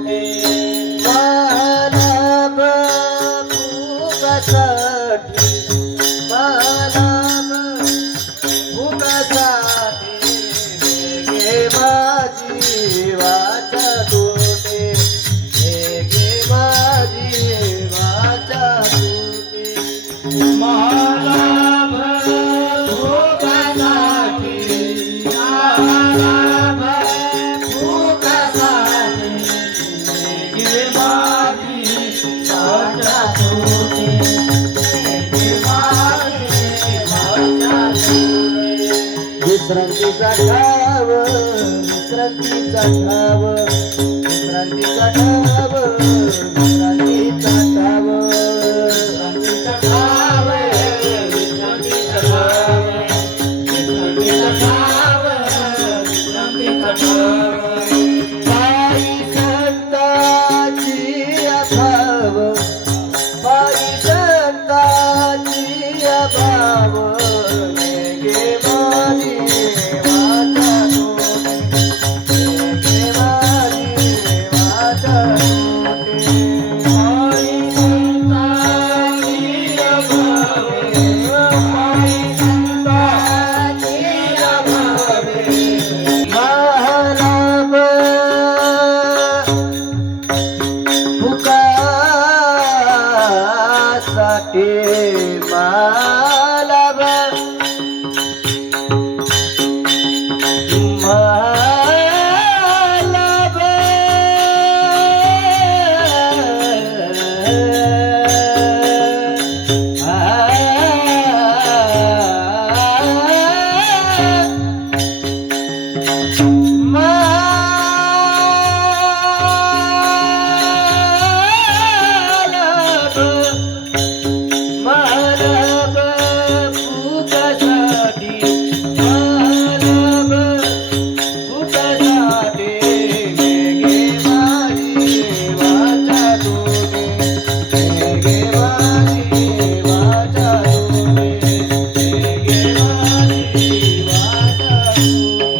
तोटे मला भुकासाठी मला भुकासाठी हे माझी वाचा तोटे हे माझी वाचा तोटे मला भोगासाठी मला भोगासाठी गे माझी वाचा तोटे गे माझी वाचा तोटे विश्रांतीचा ठाव विश्रांतीचा ठाव विश्रांतीचा ठाव विश्रांतीचा ठाव विश्रांतीचा ठाव विश्रांतीचा ठाव विश्रांतीचा ठाव विश्रांतीचा ठाव पायी संताची अभाव पायी संताची अभाव गे माझी वाचा तोटे गे माझी वाचा तोटे पायी संताची अभावे पायी संताची अभावे महाराम फुकासाठी मालाब मालाब मालब फुकासाठी मालब फुकासाठी गे माझी वाचा तोटे गे माझी वाचा तोटे गे माझी वाचा तोटे मालभ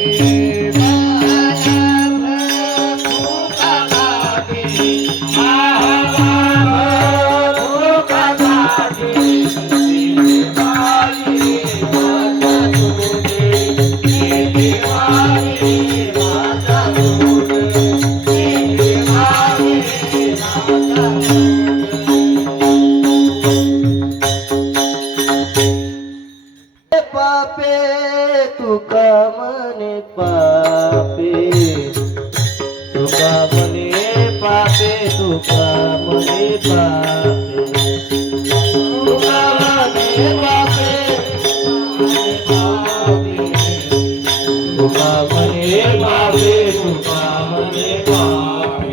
फुकासाठी मालभ फुकासाठी गे माझी वाचा तोटे गे माझी वाचा तोटे गे माझी वाचा तोटे पापे तुका मने पापे तुका मने पापे तुका मने पापे तुका मने पापे तुका मने पापे तुका मने पापे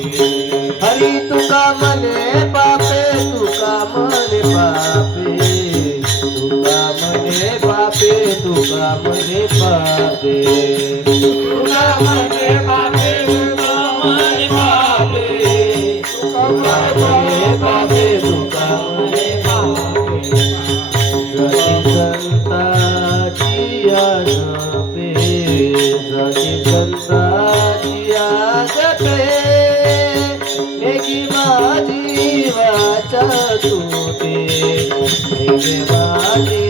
हरी तुका मने पापे तुका मने पापे तुका मने पापे तुका मने पापे तुका मने पापे तुका मने पापे तुका मने पापे तुका मने पापे जगी संताची आजपे जगी संताची आजपे हेगी माझी वाचा तोटे हेगी माझी